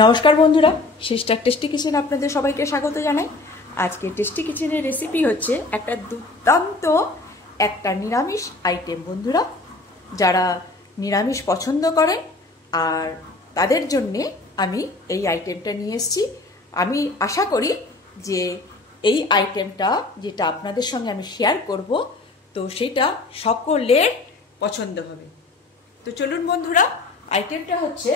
নমস্কার বন্ধুরা, sister tasty kitchen আপনাদের সবাইকে স্বাগত জানাই। আজকে টেস্টি কিচেনের রেসিপি হচ্ছে একটা দুর্দান্ত একটা নিরামিষ আইটেম। বন্ধুরা, যারা নিরামিষ পছন্দ করেন আর তাদের জন্যে আমি এই আইটেমটা নিয়ে এসেছি। আমি আশা করি যে এই আইটেমটা যেটা আপনাদের সঙ্গে আমি শেয়ার করব, তো সেটা সকলের পছন্দ হবে। তো চলুন বন্ধুরা, আইটেমটা হচ্ছে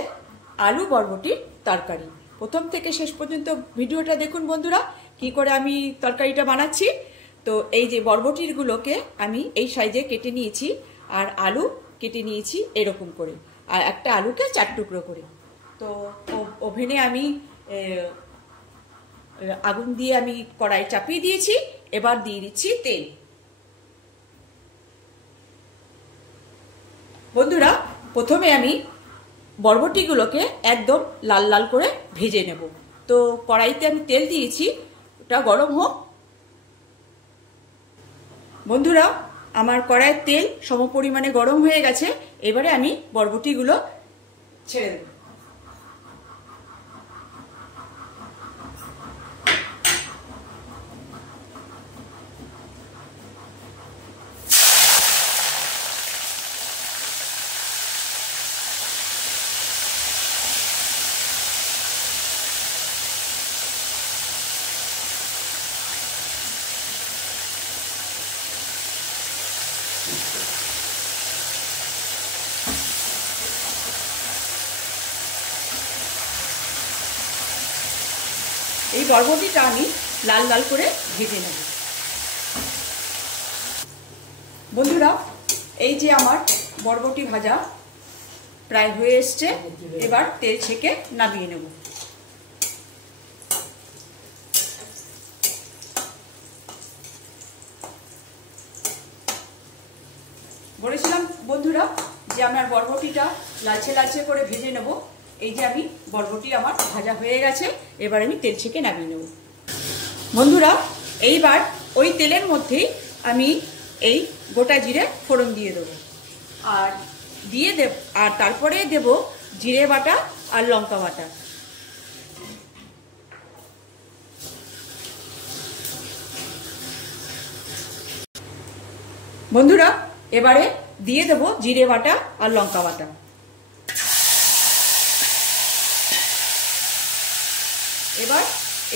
আলু বরবটির তরকারি। প্রথম থেকে শেষ পর্যন্ত ভিডিওটা দেখুন বন্ধুরা, কি করে আমি তরকারিটা বানাচ্ছি। তো এই যে বরবটিগুলোকে আমি এই সাইজে কেটে নিয়েছি, আর আলু কেটে নিয়েছি এরকম করে, আর একটা আলুকে 4 টুকরো করে। তো ওভেনে আমি আগুন দিয়ে আমি কড়াই চাপিয়ে দিয়েছি। এবার দিয়ে দিচ্ছি তেল। বন্ধুরা, প্রথমে আমি বরবটিগুলোকে একদম লাল লাল করে ভেজে নেব। তো কড়াইতে আমি তেল দিয়েছি, ওটা গরম হোক। বন্ধুরা, আমার কড়াইয়ের তেল সমপরিমাণে গরম হয়ে গেছে। এবারে আমি বরবটিগুলো ছেড়ে দেব। এই বরবটিটা আমি লাল লাল করে ভেজে নেব। বন্ধুরা, এই যে আমার বরবটি ভাজা প্রায় হয়ে এসছে। এবার তেল ছেঁকে নামিয়ে নেব। বলেছিলাম বন্ধুরা যে আমার বরবটিটা লালচে লালচে করে ভেজে নেব। এই যে আমি বরবটি আমার ভাজা হয়ে গেছে। এবার আমি তেল ছেঁকে নামিয়ে নেব। বন্ধুরা, এইবার ওই তেলের মধ্যেই আমি এই গোটা জিরে ফোড়ন দিয়ে দেবো, আর তারপরে দেব জিরে বাটা আর লঙ্কা বাটা। বন্ধুরা, এবারে দিয়ে দেব জিরে বাটা আর লঙ্কা বাটা। এবার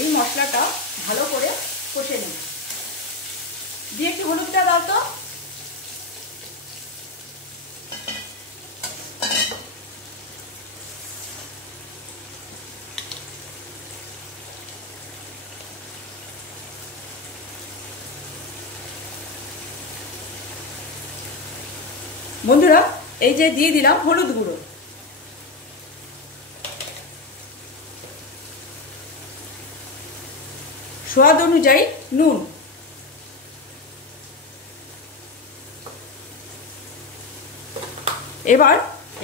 এই মশলাটা ভালো করে কষে নেব। দিয়ে একটু হলুদটা দাও তো। বন্ধুরা, এই যে দিয়ে দিলাম হলুদ গুঁড়ো, স্বাদ অনুযায়ী নুন, এবার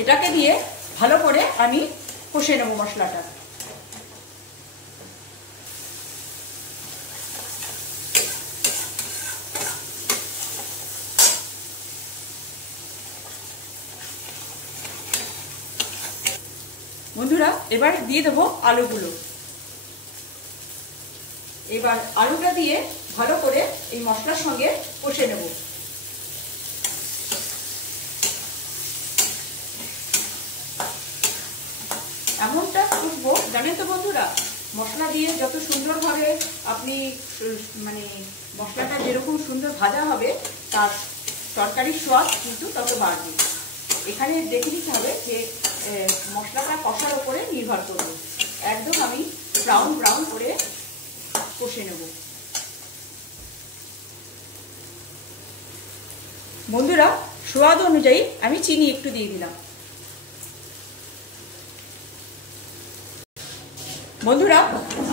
এটাকে দিয়ে ভালো করে আমি কষে নেব মশলাটা। বন্ধুরা, এবার দিয়ে দেবো আলুগুলো। এবার আলুটা দিয়ে ভালো করে এই মশলার সঙ্গে কষে নেব। এমনটা কষবো, জানেন তো বন্ধুরা, মশলা দিয়ে যত সুন্দরভাবে আপনি মশলাটা যেরকম সুন্দর ভাজা হবে, তার তরকারির স্বাদ কিন্তু তত বাড়বে। এখানে দেখে নিতে হবে যে মশলাটা কষার উপরে নির্ভর করবে। একদম আমি ব্রাউন ব্রাউন করে কষে নেব। বন্ধুরা, স্বাদ অনুযায়ী আমি চিনি একটু দিয়ে দিলাম। বন্ধুরা,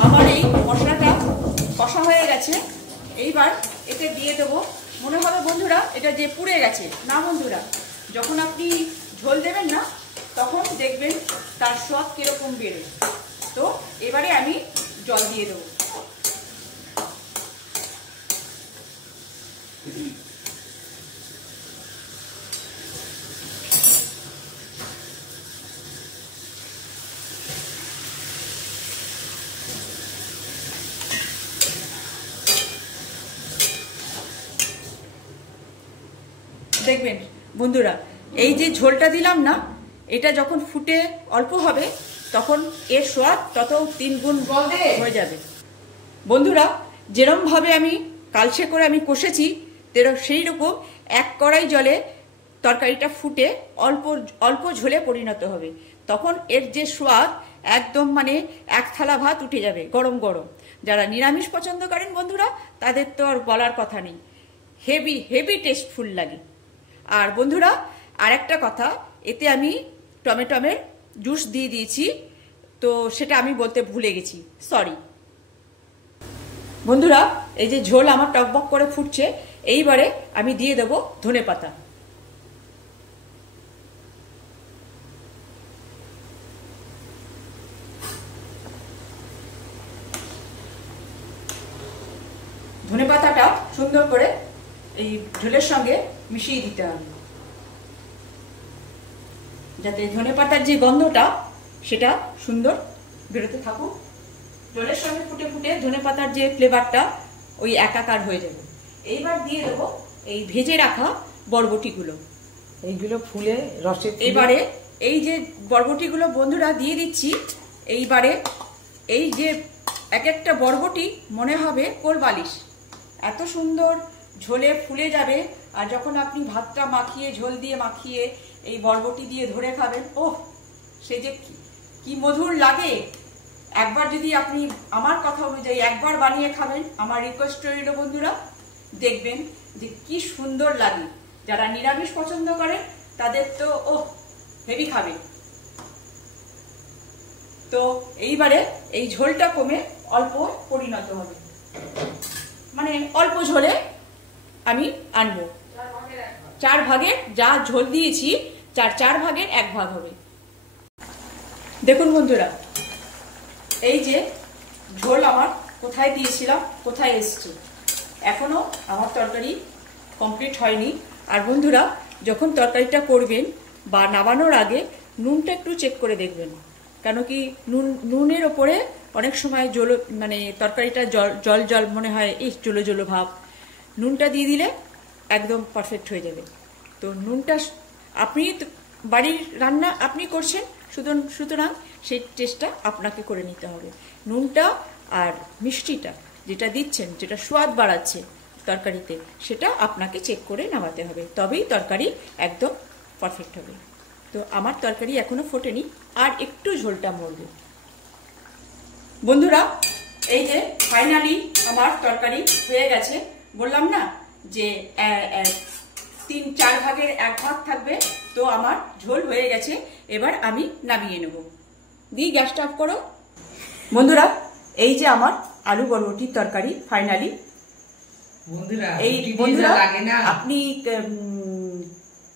আমার এই মশলাটা কষা হয়ে গেছে। এইবার এতে দিয়ে দেবো। মনে হবে বন্ধুরা এটা যে পুড়ে গেছে, না বন্ধুরা, যখন আপনি ঝোল দেবেন না, তখন দেখবেন তার স্বাদ কিরকম বেরোয়। তো এবারে আমি জল দিয়ে দেবো। দেখবেন বন্ধুরা, এই যে ঝোলটা দিলাম না, এটা যখন ফুটে অল্প হবে তখন এর স্বাদ তত 3 গুণ হয়ে যাবে। বন্ধুরা, যেরমভাবে আমি কালচে করে আমি কষেছি, সেই রকম 1 কড়াই জলে তরকারিটা ফুটে অল্প অল্প ঝোলে পরিণত হবে। তখন এর যে স্বাদ একদম মানে 1 থালা ভাত উঠে যাবে গরম গরম। যারা নিরামিষ পছন্দ করেন বন্ধুরা, তাদের তো আর বলার কথা নেই, হেভি হেভি টেস্টফুল লাগে। আর বন্ধুরা, আরেকটা কথা, এতে আমি টমেটোমের জুস দিয়ে দিয়েছি, তো সেটা আমি বলতে ভুলে গেছি, সরি। বন্ধুরা, এই যে ঝোল আমার টকবক করে ফুটছে, এইবারে আমি দিয়ে দেব ধনেপাতা। ধনেপাতাটা সুন্দর করে এই ঝোলের সঙ্গে মিশিয়ে দিতে হবে, যাতে ধনেপাতার যে গন্ধটা সেটা সুন্দর বেরোতে থাকুক। ঝোলের সঙ্গে ফুটে ফুটে ধনেপাতার যে ফ্লেভারটা ওই একাকার হয়ে যাবে। এইবার দিয়ে দেবো এই ভেজে রাখা বরবটিগুলো, এইগুলো ফুলে রসে। এবারে এই যে বরবটিগুলো বন্ধুরা দিয়ে দিচ্ছি। এইবারে এই যে এক একটা বরবটি মনে হবে কোলবালিশ, এত সুন্দর ঝোলে ফুলে যাবে। আর যখন আপনি ভাতটা মাখিয়ে, ঝোল দিয়ে মাখিয়ে এই বরবটি দিয়ে ধরে খাবেন, ওহ সে যে কি মধুর লাগে। একবার যদি আপনি আমার কথা অনুযায়ী একবার বানিয়ে খাবেন, আমার রিকোয়েস্ট রইল বন্ধুরা, দেখবেন যে কি সুন্দর লাগে। যারা নিরামিষ পছন্দ করে তাদের তো হেভি খাবে। তো এইবারে এই ঝোলটা কমে অল্প পরিণত হবে, মানে অল্প ঝোলে আমি আনবো। 4 ভাগের যা ঝোল দিয়েছি, 4 ভাগের 1 ভাগ হবে। দেখুন বন্ধুরা, এই যে ঝোল আমার কোথায় দিয়েছিলাম, কোথায় এসছে, এখনো আমার তরকারি কমপ্লিট হয়নি। আর বন্ধুরা, যখন তরকারিটা করবেন বা নামানোর আগে নুনটা একটু চেক করে দেখবেন, কেন কি নুনের ওপরে অনেক সময় মানে তরকারিটা জল জল মনে হয়, এই জলো জলো ভাব। নুনটা দিয়ে দিলে একদম পারফেক্ট হয়ে যাবে। তো নুনটা আপনি বাড়ির রান্না আপনি করছেন, সুতরাং সেই টেস্টটা আপনাকে করে নিতে হবে। নুনটা আর মিষ্টিটা যেটা দিচ্ছেন, যেটা স্বাদ বাড়াচ্ছে তরকারিতে, সেটা আপনাকে চেক করে নামাতে হবে, তবেই তরকারি একদম পারফেক্ট হবে। তো আমার তরকারি এখনো ফোটেনি, আর একটু ঝোলটা মরবে। বন্ধুরা, এই যে ফাইনালি আমার তরকারি হয়ে গেছে। বললাম না যে 3-4 ভাগের 1 ভাগ থাকবে। তো আমার ঝোল হয়ে গেছে, এবার আমি নামিয়ে নেব। দিয়ে গ্যাসটা অফ করো। বন্ধুরা, এই যে আমার আলু বরবটির তরকারি ফাইনালি। এই বন্ধুরা, আপনি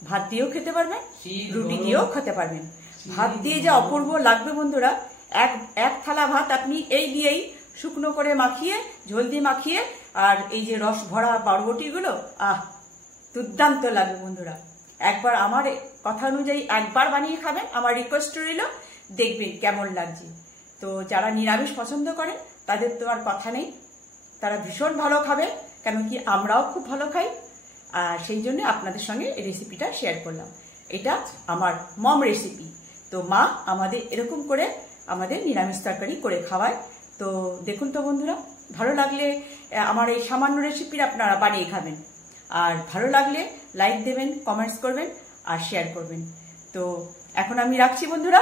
ভাত দিয়েও খেতে পারবেন, রুটি দিয়েও খেতে পারবেন। ভাত দিয়ে যে অপূর্ব লাগবে বন্ধুরা, এক থালা ভাত আপনি এই দিয়েই শুকনো করে মাখিয়ে, ঝোল দিয়ে মাখিয়ে, আর এই যে রস ভরা বরবটিগুলো, দুর্দান্ত লাগবে বন্ধুরা। একবার আমার কথা অনুযায়ী একবার বানিয়ে খাবেন, আমার রিকোয়েস্ট রইল, দেখবেন কেমন লাগছে। তো যারা নিরামিষ পছন্দ করেন তাদের তো আর কথা নেই, তারা ভীষণ ভালো খাবে, কেন কি আমরাও খুব ভালো খাই। আর সেই জন্য আপনাদের সঙ্গে এই রেসিপিটা শেয়ার করলাম। এটা আমার মম রেসিপি। তো মা আমাদের এরকম করে আমাদের নিরামিষ তরকারি করে খাওয়ায়। তো দেখুন তো বন্ধুরা, ভালো লাগলে আমার এই সামান্য রেসিপির আপনারা বানিয়ে খাবেন। আর ভালো লাগলে লাইক দেবেন, কমেন্টস করবেন আর শেয়ার করবেন। তো এখন আমি রাখছি বন্ধুরা।